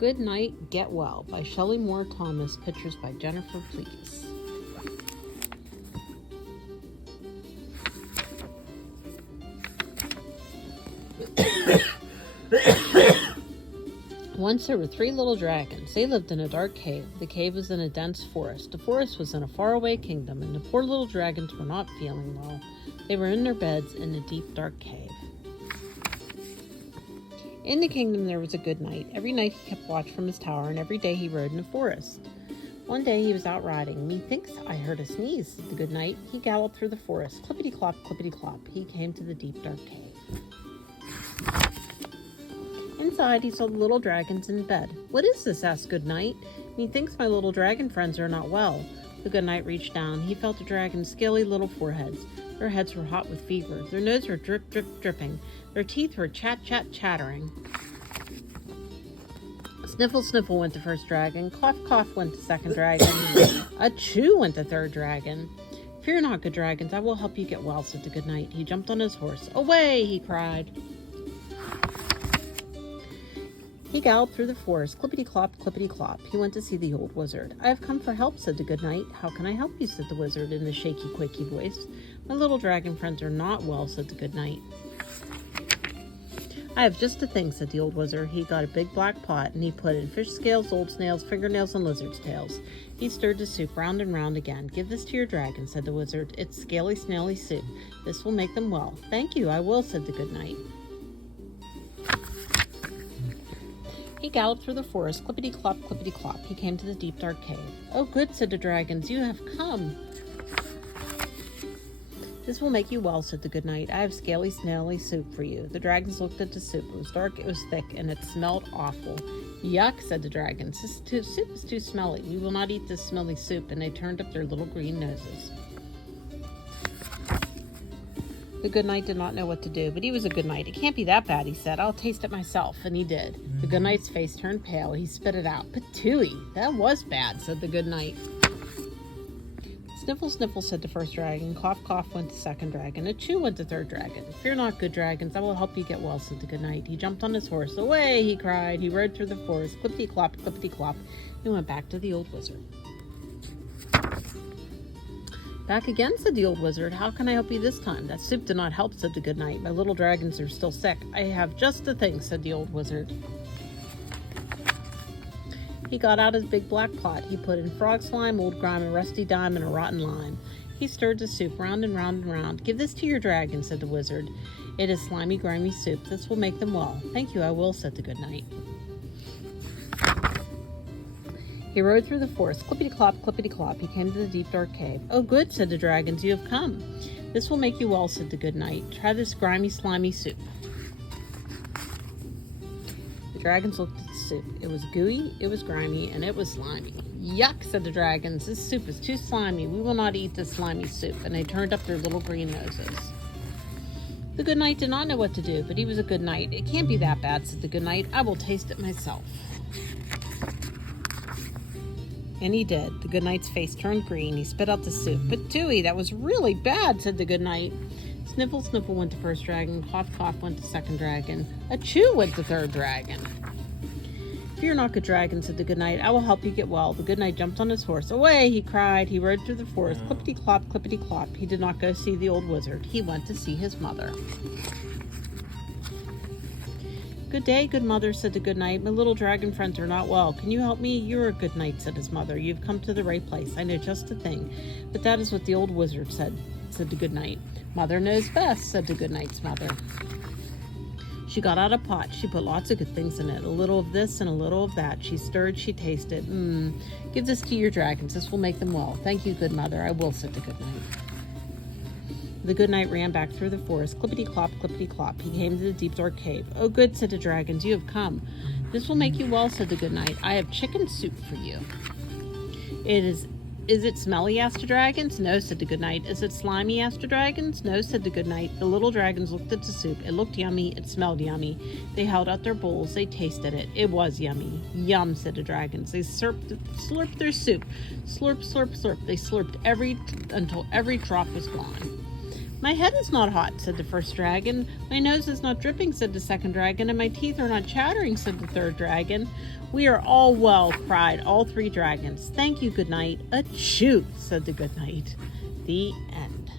Good Night, Get Well by Shelley Moore Thomas, pictures by Jennifer Pleas. Once there were 3 little dragons. They lived in a dark cave. The cave was in a dense forest. The forest was in a faraway kingdom, and the poor little dragons were not feeling well. They were in their beds in a deep, dark cave. In the kingdom there was a good knight. Every night he kept watch from his tower, and every day he rode in the forest. One day he was out riding. "Methinks I heard a sneeze," said the good knight. He galloped through the forest. Clippity-clop, clippity-clop. He came to the deep, dark cave. Inside he saw the little dragons in bed. "What is this?" asked Good Night. "Methinks my little dragon friends are not well." The good knight reached down. He felt the dragon's scaly little foreheads. Their heads were hot with fever. Their noses were drip, drip, dripping. Their teeth were chat, chat, chattering. Sniffle, sniffle went the first dragon. Cough, cough went the second dragon. Achoo went the third dragon. "Fear not, good dragons, I will help you get well," said the good knight. He jumped on his horse. "Away!" he cried. He galloped through the forest. Clippity-clop, clippity-clop. He went to see the old wizard. "I have come for help," said the good knight. "How can I help you?" said the wizard in a shaky, quaky voice. "My little dragon friends are not well," said the good knight. "I have just a thing," said the old wizard. He got a big black pot, and he put in fish scales, old snails, fingernails, and lizard's tails. He stirred the soup round and round again. "Give this to your dragon," said the wizard. "It's scaly, snaily soup. This will make them well." "Thank you, I will," said the good knight. He galloped through the forest. Clippity-clop, clippity-clop. He came to the deep, dark cave. "Oh, good," said the dragons. "You have come." "This will make you well," said the good knight. "I have scaly, snaily soup for you." The dragons looked at the soup. It was dark, it was thick, and it smelled awful. "Yuck," said the dragons. "This soup is too smelly. We will not eat this smelly soup," and they turned up their little green noses. The good knight did not know what to do, but he was a good knight. "It can't be that bad," he said. "I'll taste it myself," and he did. The good knight's face turned pale. He spit it out. "Patooey, that was bad," said the good knight. Sniffle, sniffle, said the first dragon. Cough, cough, went the second dragon. Achoo went the third dragon. "Fear not, good dragons, I will help you get well," said the good knight. He jumped on his horse. "Away!" he cried. He rode through the forest. Clippity-clop, clippity-clop. He went back to the old wizard. "Back again," said the old wizard. "How can I help you this time?" "That soup did not help," said the good knight. "My little dragons are still sick." "I have just the thing," said the old wizard. He got out his big black pot. He put in frog slime, old grime, a rusty dime, and a rotten lime. He stirred the soup round and round and round. "Give this to your dragon," said the wizard. "It is slimy, grimy soup. This will make them well." "Thank you, I will," said the good knight. He rode through the forest. Clippity-clop, clippity-clop. He came to the deep, dark cave. "Oh, good," said the dragons. "You have come. This will make you well," said the good knight. "Try this grimy, slimy soup." The dragons looked at the soup. It was gooey, it was grimy, and it was slimy. "Yuck," said the dragons. "This soup is too slimy. We will not eat this slimy soup," and they turned up their little green noses. The good knight did not know what to do, but he was a good knight. "It can't be that bad," said the good knight. "I will taste it myself." And he did. The good knight's face turned green. He spit out the soup. "Patooey, that was really bad," said the good knight. Sniffle, sniffle went the first dragon. Cough, cough went the second dragon. Achoo went the third dragon. "Fear not, good dragon," said the good knight. "I will help you get well." The good knight jumped on his horse. "Away!" he cried. He rode through the forest. Clippity-clop, clippity-clop. He did not go see the old wizard. He went to see his mother. "Good day, good mother," said the good knight. "My little dragon friends are not well. Can you help me?" "You're a good knight," said his mother. "You've come to the right place. I know just the thing. But that is what the old wizard said," said the good knight. "Mother knows best," said the good knight's mother. She got out a pot. She put lots of good things in it. A little of this and a little of that. She stirred, she tasted. "Give this to your dragons. This will make them well." "Thank you, good mother. I will," said the good knight. The good knight ran back through the forest. Clippity-clop, clippity-clop. He came to the deep, dark cave. "Oh, good," said the dragons. "You have come. This will make you well," said the good knight. "I have chicken soup for you." Is it smelly?" asked the dragons. "No," said the good knight. "Is it slimy?" asked the dragons. "No," said the good knight. The little dragons looked at the soup. It looked yummy. It smelled yummy. They held out their bowls. They tasted it. It was yummy. "Yum," said the dragons. They slurped their soup. Slurp, slurp, slurp. They slurped until every drop was gone. My head is not hot, said the first dragon. My nose is not dripping, said the second dragon. And my teeth are not chattering, said the third dragon. We are all well, cried all three dragons. Thank you, good night. Achoo, said the good night. The end.